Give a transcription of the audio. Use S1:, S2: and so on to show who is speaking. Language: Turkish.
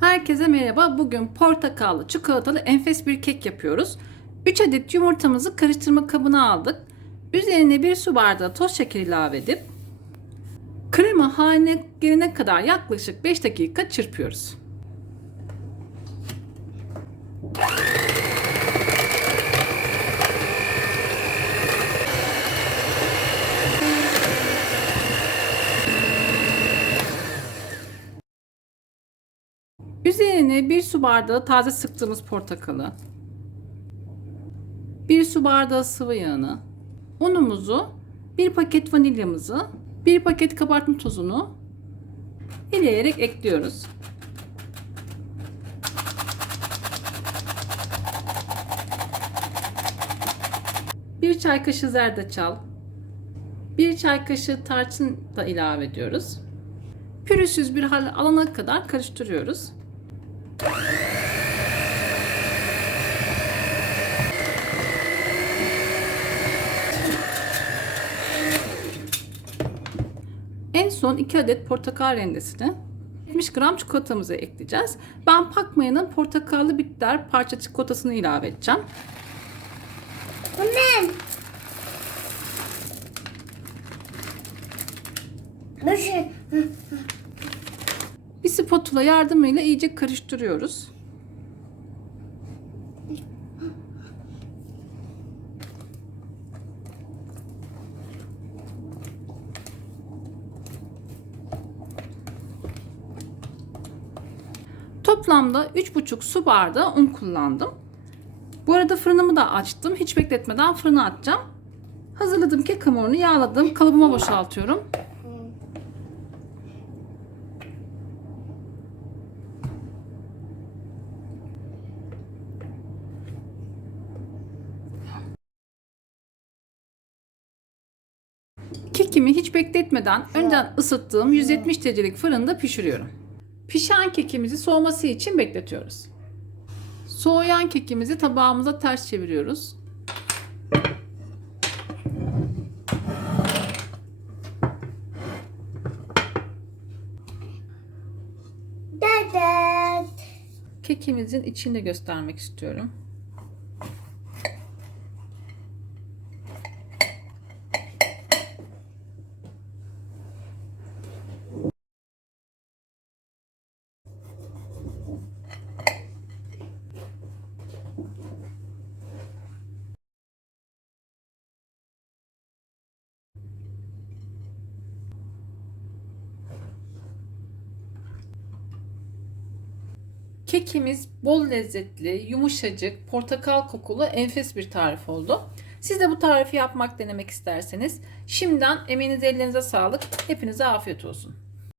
S1: Herkese merhaba. Bugün portakallı, çikolatalı enfes bir kek yapıyoruz. 3 adet yumurtamızı karıştırma kabına aldık. Üzerine bir su bardağı toz şeker ilave edip krema haline gelene kadar yaklaşık 5 dakika çırpıyoruz. Üzerine bir su bardağı taze sıktığımız portakalı, bir su bardağı sıvı yağını, unumuzu, bir paket vanilyamızı, bir paket kabartma tozunu eleyerek ekliyoruz. Bir çay kaşığı zerdeçal, bir çay kaşığı tarçın da ilave ediyoruz. Pürüzsüz bir hal alana kadar karıştırıyoruz. En son 2 adet portakal rendesini 70 gram çikolatamızı ekleyeceğiz. Ben Pakmaya'nın portakallı bitter parça çikolatasını ilave edeceğim. Annem. Nasıl? Spatula yardımıyla iyice karıştırıyoruz. Toplamda 3,5 su bardağı un kullandım. Bu arada fırınımı da açtım. Hiç bekletmeden fırına atacağım. Hazırladığım kek hamurunu yağladım. Kalıbıma boşaltıyorum. Kekimi hiç bekletmeden önceden ısıttığım 170 derecelik fırında pişiriyorum. Pişen kekimizi soğuması için bekletiyoruz. Soğuyan kekimizi tabağımıza ters çeviriyoruz. Kekimizin içini de göstermek istiyorum. Kekimiz bol lezzetli, yumuşacık, portakal kokulu enfes bir tarif oldu. Siz de bu tarifi yapmak denemek isterseniz şimdiden emeğinize ellerinize sağlık. Hepinize afiyet olsun.